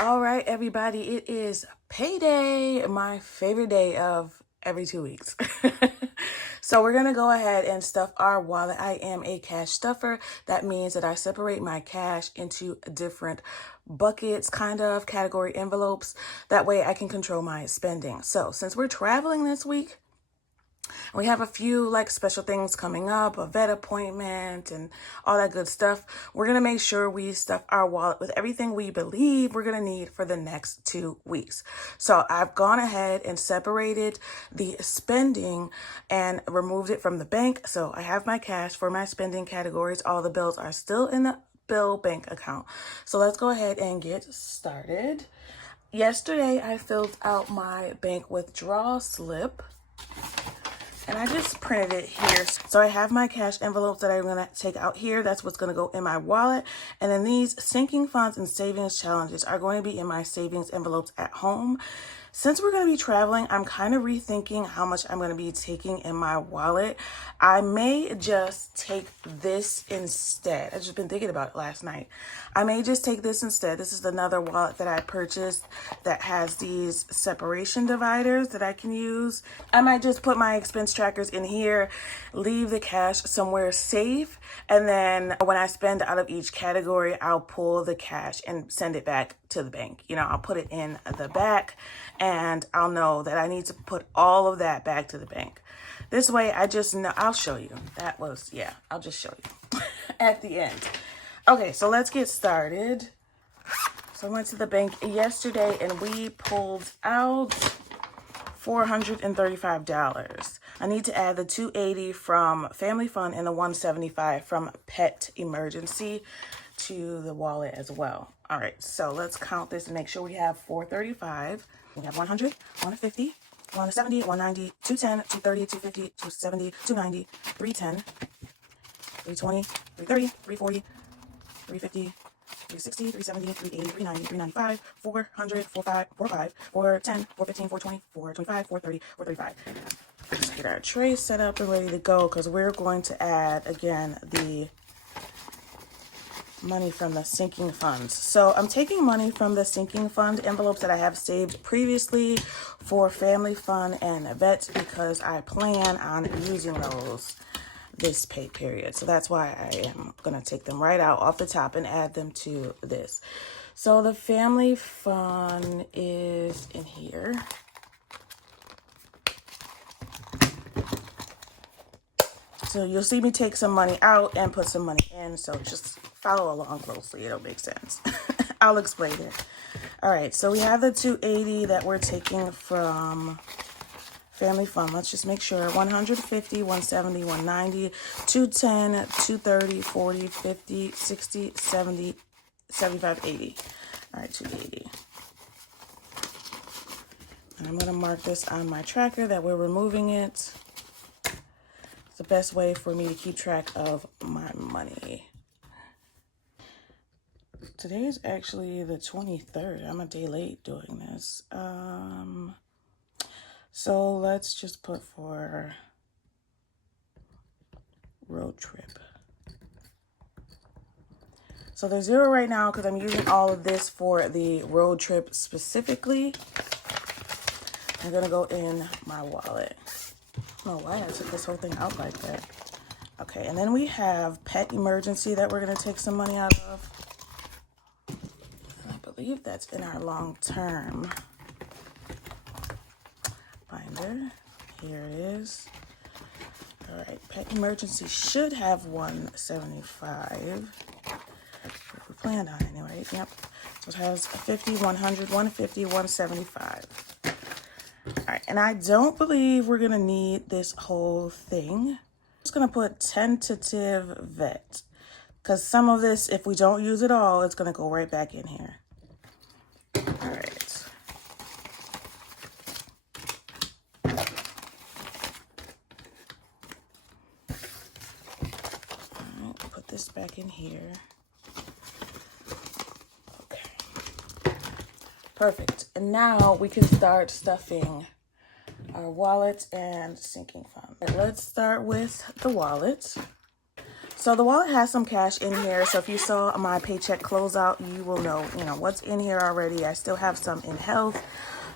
All right, everybody, it is payday, my favorite day of every 2 weeks. So we're going to go ahead and stuff our wallet. I am a cash stuffer. That means that I separate my cash into different buckets, kind of category envelopes. That way I can control my spending. So since we're traveling this week, we have a few like special things coming up, a vet appointment and all that good stuff. We're going to make sure we stuff our wallet with everything we believe we're going to need for the next 2 weeks. So I've gone ahead and separated the spending and removed it from the bank. So I have my cash for my spending categories. All the bills are still in the bill bank account. So let's go ahead and get started. Yesterday, I filled out my bank withdrawal slip. And I just printed it here. So I have my cash envelopes that I'm going to take out here. That's what's going to go in my wallet. And then these sinking funds and savings challenges are going to be in my savings envelopes at home. Since we're going to be traveling, I'm kind of rethinking how much I'm going to be taking in my wallet. I may just take this instead. I've just been thinking about it last night. I may just take this instead. This is another wallet that I purchased that has these separation dividers that I can use. I might just put my expense trackers in here, leave the cash somewhere safe, and then when I spend out of each category, I'll pull the cash and send it back to the bank. You know, I'll put it in the back and I'll know that I need to put all of that back to the bank. This way I just know, I'll show you. I'll just show you at the end. Okay, so let's get started. So I went to the bank yesterday and we pulled out $435. I need to add the $280 from Family Fun and the $175 from Pet Emergency to the wallet as well. All right, so let's count this and make sure we have $435. We have $100, $150, $170, $190, $210, $230, $250, $270, $290, $310, $320, $330, $340, $350, $360, $370, $380, $390, $395, $400, $405, $405, $410, $415, $420, $425, $430, $435. Let's get our tray set up and ready to go because we're going to add, again, the money from the sinking funds. So I'm taking money from the sinking fund envelopes that I have saved previously for Family Fun and Vet because I plan on using those this pay period. So that's why I am going to take them right out off the top and add them to this. So the Family Fun is in here. So you'll see me take some money out and put some money in. So just follow along closely. It'll make sense. I'll explain it. All right. So we have the $280 that we're taking from Family Fun. Let's just make sure. $150, $170, $190, $210, $230, $40, $50, $60, $70, $75, $80. All right, $280. And I'm going to mark this on my tracker that we're removing it. It's the best way for me to keep track of my money. Today is actually the 23rd. I'm a day late doing this. So let's just put for road trip. So there's $0 right now because I'm using all of this for the road trip specifically. I'm going to go in my wallet. I don't know why I took this whole thing out like that. Okay, and then we have Pet Emergency that we're going to take some money out of. I believe that's in our long-term binder. Here it is. All right, Pet Emergency should have $175. We planned on anyway. Yep. So it has $50, $100, $150, $175. All right, and I don't believe we're gonna need this whole thing. I'm just gonna put tentative vet because some of this, if we don't use it all, it's gonna go right back in here. All right. All right, put this back in here. Okay. Perfect. And now we can start stuffing our wallet and sinking fund. Let's start with the wallet. So the wallet has some cash in here. So if you saw my paycheck closeout, you will know, what's in here already. I still have some in health,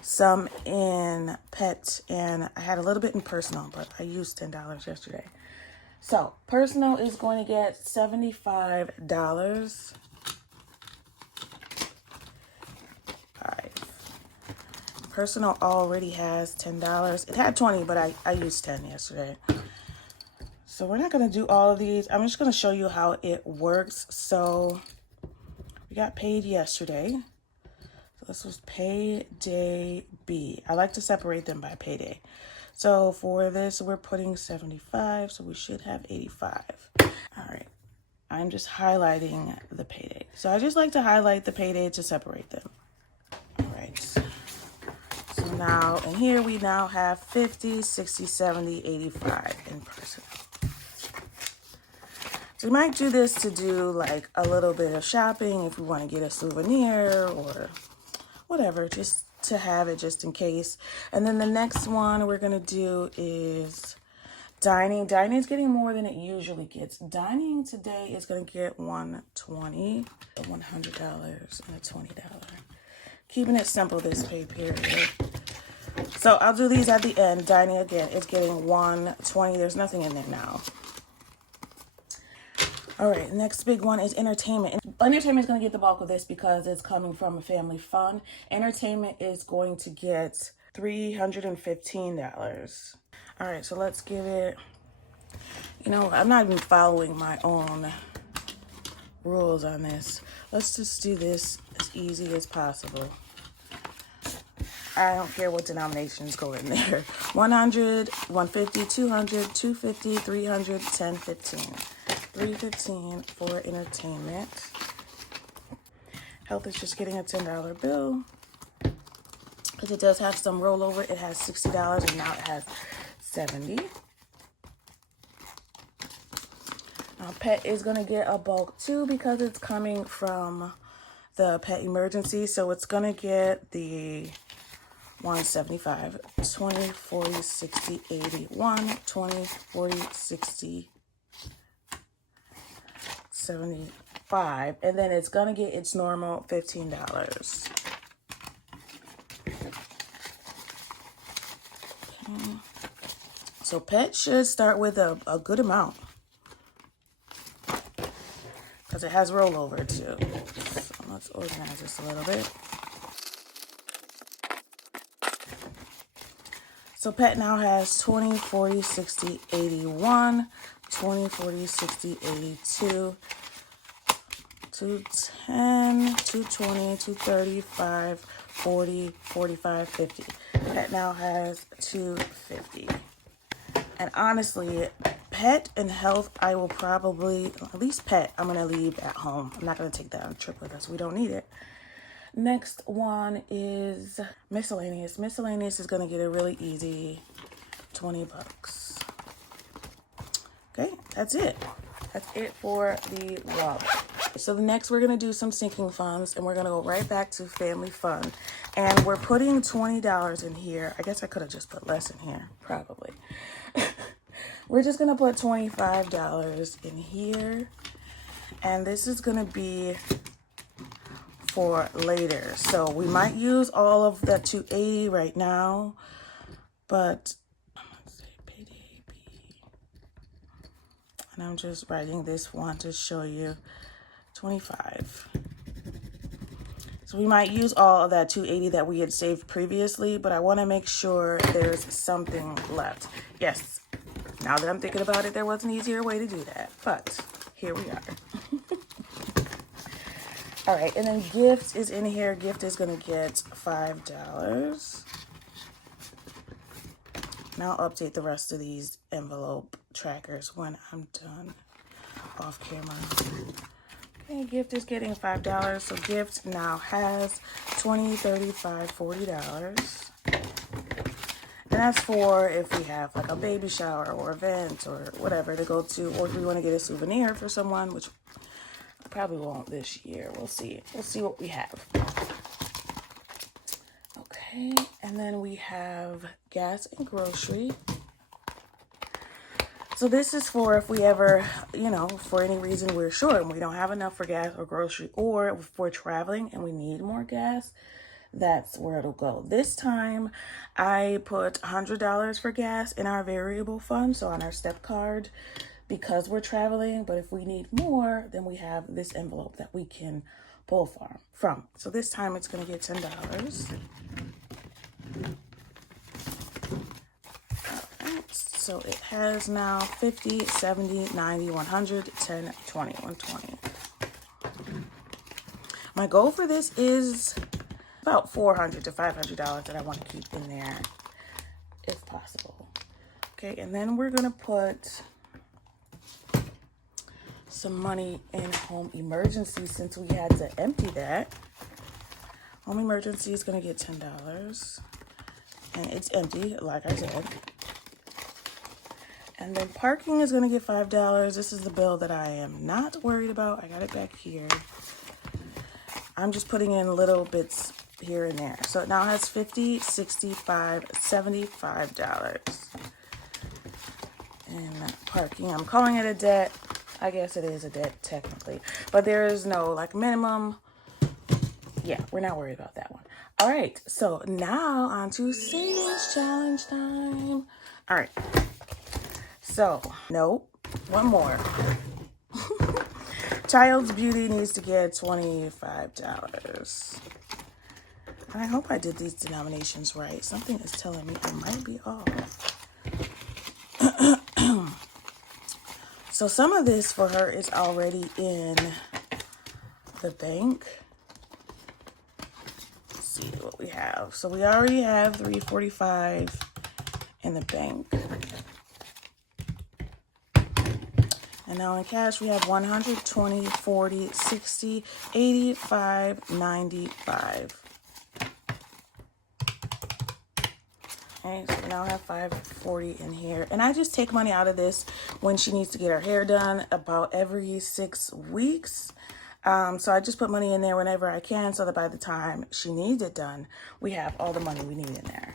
some in pet, and I had a little bit in personal, but I used $10 yesterday. So personal is going to get $75. Personal already has $10. It had 20, but I used 10 yesterday. So we're not going to do all of these. I'm just going to show you how it works. So we got paid yesterday. So this was Payday B. I like to separate them by payday. So for this, we're putting 75. So we should have 85. All right. I'm just highlighting the payday. So I just like to highlight the payday to separate them. All right. So now in here, we now have 50, 60, 70, 85 in personal. So you might do this to do like a little bit of shopping if you want to get a souvenir or whatever, just to have it just in case. And then the next one we're going to do is dining. Dining is getting more than it usually gets. Dining today is going to get $120, $100, and a $20. Keeping it simple this pay period. So I'll do these at the end. Dining again is getting $120. There's nothing in there now. All right, next big one is entertainment. Entertainment is going to get the bulk of this because it's coming from a family fund. Entertainment is going to get $315. All right, so let's give it, I'm not even following my own rules on this. Let's just do this as easy as possible. I don't care what denominations go in there. 100, 150, 200, 250, 300, 10, 15. $315 for entertainment. Health is just getting a $10 bill. Because it does have some rollover. It has $60 and now it has $70. Now pet is going to get a bulk too because it's coming from the pet emergency. So it's going to get the 175, 20, 40, 60, 80, 1, 20, 40, 60, 75, and then it's gonna get its normal $15. Okay. So pet should start with a good amount because it has rollover too. So let's organize this a little bit. So pet now has 20, 40, 60, 81, 20, 40, 60, 82, 210, 220, 235, 40, 45, 50. Pet now has 250. And honestly, pet and health, I will probably, at least pet, I'm going to leave at home. I'm not going to take that on a trip with us. We don't need it. Next one is miscellaneous. Miscellaneous is going to get a really easy $20. Okay, that's it. That's it for the wallet. So the next we're going to do some sinking funds and we're going to go right back to family fund. And we're putting $20 in here. I guess I could have just put less in here, probably. We're just going to put $25 in here. And this is going to be for later. So we might use all of that $280 right now, but let's say Payday B. And I'm just writing this one to show you 25. So we might use all of that $280 that we had saved previously, but I want to make sure there's something left. Yes, now that I'm thinking about it, there was an easier way to do that, but here we are. All right, and then gift is in here. Gift is going to get $5. Now I'll update the rest of these envelope trackers when I'm done off camera. Okay, gift is getting $5. So gift now has $20, $35, $40. And that's for if we have like a baby shower or event or whatever to go to, or if we want to get a souvenir for someone, which I probably won't this year. We'll see. We'll see what we have. Okay, and then we have gas and grocery. So this is for if we ever, you know, for any reason we're short and we don't have enough for gas or grocery, or if we're traveling and we need more gas, that's where it'll go. This time I put $100 for gas in our variable fund, so on our step card, because we're traveling. But if we need more, then we have this envelope that we can pull from. So this time it's going to get $10. So it has now 50, 70, 90, 100, 10, 20, 120. My goal for this is about $400 to $500 that I want to keep in there if possible. Okay, and then we're going to put some money in home emergency since we had to empty that. Home emergency is going to get $10. And it's empty, like I said. And then parking is going to get $5. This is the bill that I am not worried about. I got it back here. I'm just putting in little bits here and there. So it now has $50, $65, $75 in parking. I'm calling it a debt. I guess it is a debt technically. But there is no like minimum. Yeah, we're not worried about that one. All right, so now on to savings challenge time. All right. So, nope, one more. Child's Beauty needs to get $25. I hope I did these denominations right. Something is telling me I might be off. So some of this for her is already in the bank. Let's see what we have. So we already have $345 in the bank. And now in cash, we have 120, 40, 60, 85, 95. Okay, so we now have 540 in here. And I just take money out of this when she needs to get her hair done about every 6 weeks. So I just put money in there whenever I can so that by the time she needs it done, we have all the money we need in there.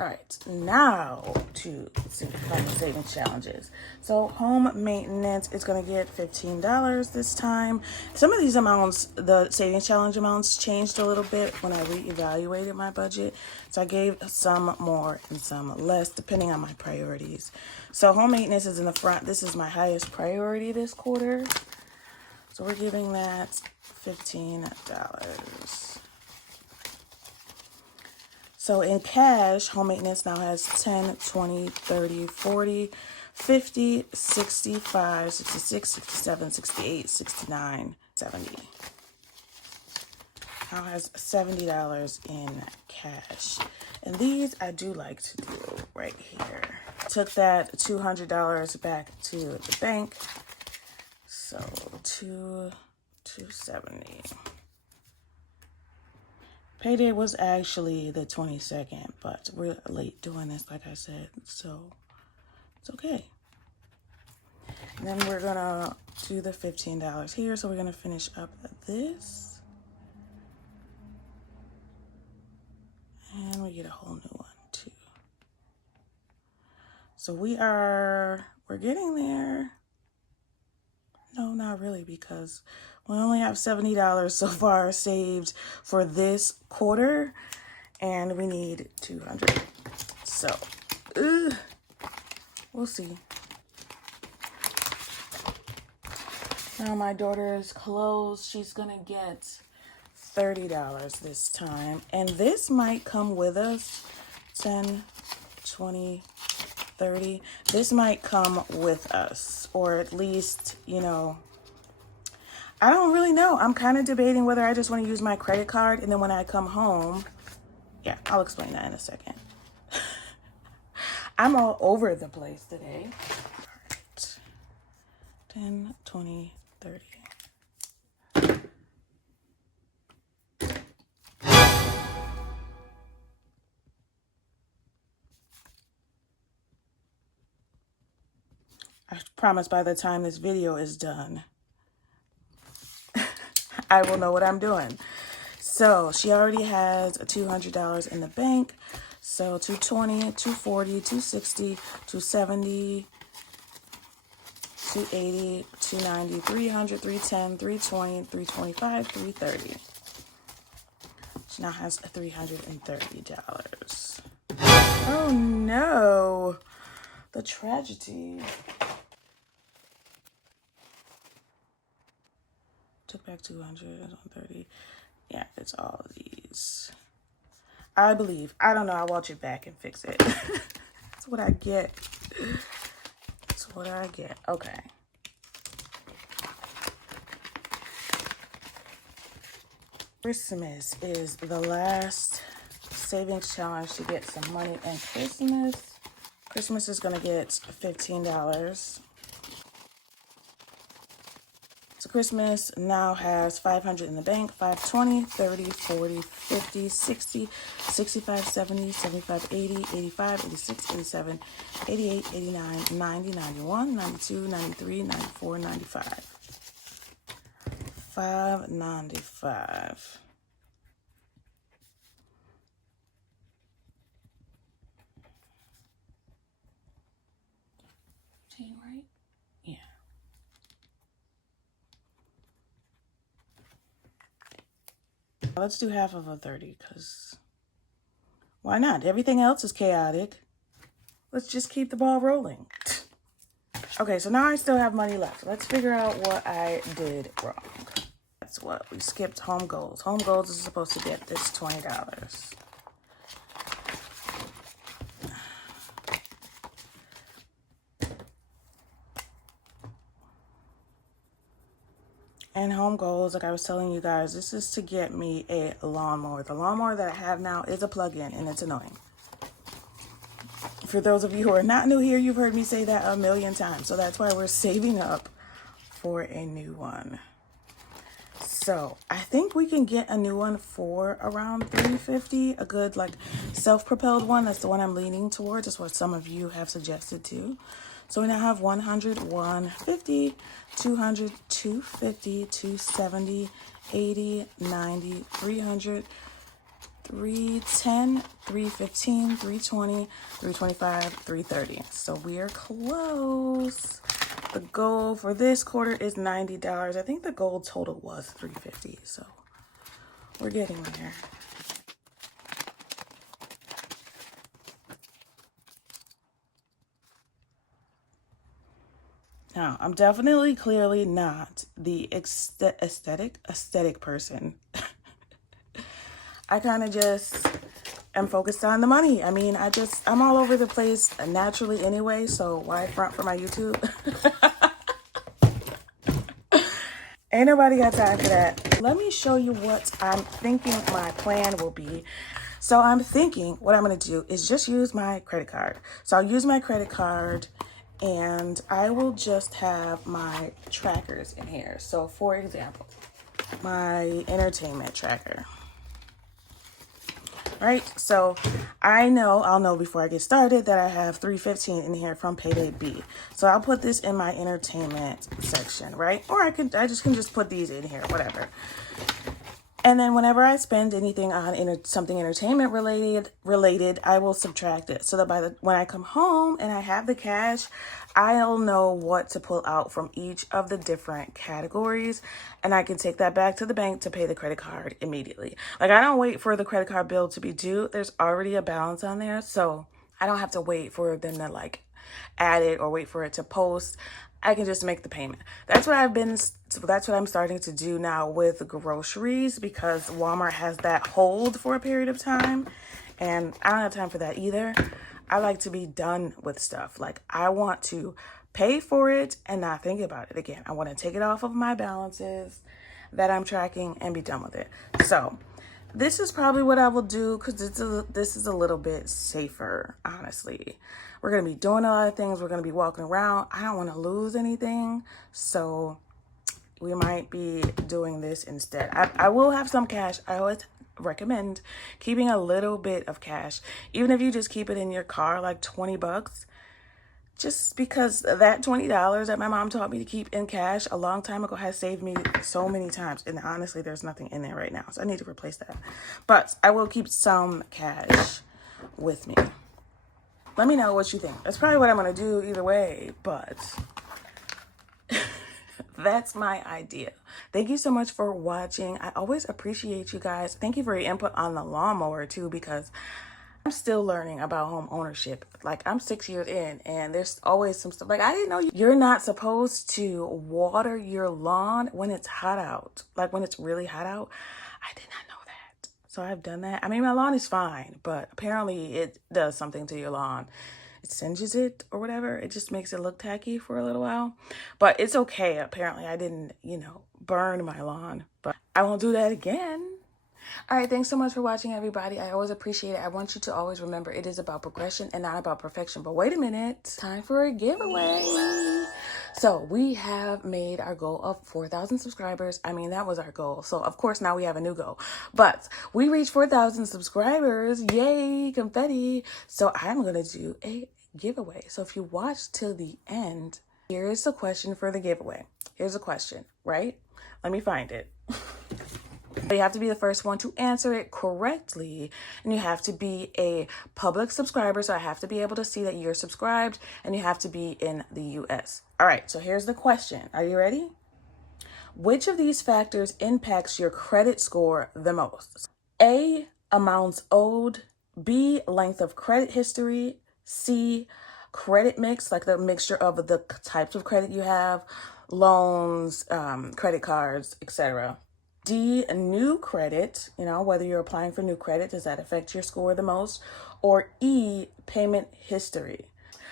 All right, now to see the savings challenges. So home maintenance is going to get $15 this time. Some of these amounts, the savings challenge amounts, changed a little bit when I reevaluated my budget. So I gave some more and some less depending on my priorities. So home maintenance is in the front. This is my highest priority this quarter. So we're giving that $15. So in cash, home maintenance now has 10, 20, 30, 40, 50, 65, 66, 67, 68, 69, 70. Now has $70 in cash. And these I do like to do right here. Took that $200 back to the bank. So $270. Payday was actually the 22nd, but we're late doing this, like I said, so it's okay. And then we're gonna do the $15 here, so we're gonna finish up this. And we get a whole new one too. So we're getting there. No, not really, because we only have $70 so far saved for this quarter, and we need $200. So, we'll see. Now my daughter's clothes, she's gonna get $30 this time, and this might come with us. 10, 20, 30. This might come with us, or at least, you know, I don't really know. I'm kind of debating whether I just want to use my credit card, and then when I come home, yeah, I'll explain that in a second. I'm all over the place today. All right. 10, 20, 30. I promise by the time this video is done, I will know what I'm doing. So she already has $200 in the bank. So 220, 240, 260, 270, 280, 290, 300, 310, 320, 325, 330. She now has $330. Oh no, the tragedy. Took back 200, 130. Yeah, it's all of these. I believe. I don't know. I'll watch it back and fix it. That's what I get. That's what I get. Okay. Christmas is the last savings challenge to get some money in Christmas. Christmas is going to get $15. So Christmas now has 500 in the bank, 520, 30, 40, 50, 60, 65, 70, 75, 80, 85, 86, 87, 88, 89, 90, 91, 92, 93, 94, 95. 595. Right? Yeah. Let's do half of a 30, because why not? Everything else is chaotic. Let's just keep the ball rolling. Okay, so now I still have money left. Let's figure out what I did wrong. That's what we skipped. Home goals. Home goals is supposed to get this $20. And home goals, like I was telling you guys, this is to get me a lawnmower. The lawnmower that I have now is a plug-in, and it's annoying. For those of you who are not new here, you've heard me say that a million times. So that's why we're saving up for a new one. So I think we can get a new one for around $350. A good like self-propelled one. That's the one I'm leaning towards. That's what some of you have suggested too. So we now have 100, 150, 200, 250, 270, 80, 90, 300, 310, 315, 320, 325, 330. So we are close. The goal for this quarter is $90. I think the goal total was $350. So we're getting there. Now, I'm definitely clearly not the aesthetic person. I kind of just am focused on the money. I mean, I'm all over the place naturally anyway, so why front for my YouTube? Ain't nobody got time for that. Let me show you what I'm thinking my plan will be. So I'm thinking what I'm going to do is just use my credit card. So I'll use my credit card and I will just have my trackers in here. So for example, my entertainment tracker. Right, so I'll know before I get started that I have $315 in here from Payday B. So I'll put this in my entertainment section, right? Or I can just put these in here, whatever. And then whenever I spend anything on something entertainment related, I will subtract it. So that when I come home and I have the cash, I'll know what to pull out from each of the different categories. And I can take that back to the bank to pay the credit card immediately. Like, I don't wait for the credit card bill to be due. There's already a balance on there. So I don't have to wait for them to like add it or wait for it to post. I can just make the payment. That's what I'm starting to do now with groceries, because Walmart has that hold for a period of time and I don't have time for that either. I like to be done with stuff. Like, I want to pay for it and not think about it again. I want to take it off of my balances that I'm tracking and be done with it. So this is probably what I will do, because this is a little bit safer, honestly. We're going to be doing a lot of things. We're going to be walking around. I don't want to lose anything. So we might be doing this instead. I will have some cash. I always recommend keeping a little bit of cash. Even if you just keep it in your car, like $20. Just because that $20 that my mom taught me to keep in cash a long time ago has saved me so many times. And honestly, there's nothing in there right now. So I need to replace that. But I will keep some cash with me. Let me know what you think. That's probably what I'm going to do either way, but that's my idea. Thank you so much for watching. I always appreciate you guys. Thank you for your input on the lawnmower too, because I'm still learning about home ownership. Like, I'm 6 years in and there's always some stuff. Like, I didn't know you're not supposed to water your lawn when it's hot out. Like, when it's really hot out. I did not know that. So I've done that. I mean, my lawn is fine, but apparently it does something to your lawn. It singes it or whatever. It just makes it look tacky for a little while. But it's okay. Apparently I didn't, burn my lawn. But I won't do that again. All right, thanks so much for watching, everybody. I always appreciate it. I want you to always remember it is about progression and not about perfection. But wait a minute, time for a giveaway. So we have made our goal of 4,000 subscribers. I mean, that was our goal. So of course now we have a new goal, but we reached 4,000 subscribers. Yay, confetti. So I'm going to do a giveaway. So if you watch till the end, here is the question for the giveaway. Here's a question, right? Let me find it. You have to be the first one to answer it correctly, and you have to be a public subscriber, so I have to be able to see that you're subscribed, and you have to be in the US. All right, so here's the question. Are you ready? Which of these factors impacts your credit score the most? A, amounts owed. B, length of credit history. C, credit mix, like the mixture of the types of credit you have, loans, credit cards, etc. D, new credit, whether you're applying for new credit, does that affect your score the most? Or E, payment history.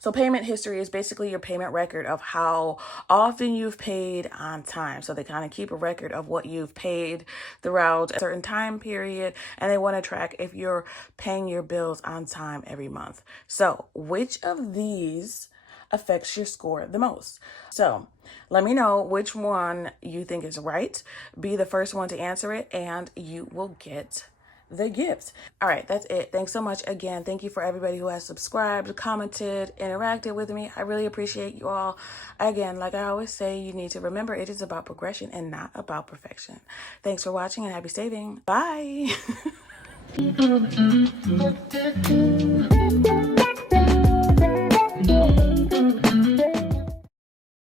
So payment history is basically your payment record of how often you've paid on time. So they kind of keep a record of what you've paid throughout a certain time period, and they want to track if you're paying your bills on time every month. So which of these affects your score the most? So let me know which one you think is right. Be the first one to answer it, and you will get the gift. All right, that's it. Thanks so much again. Thank you for everybody who has subscribed, commented, interacted with me. I really appreciate you all. Again, like I always say, you need to remember it is about progression and not about perfection. Thanks for watching and happy saving. Bye.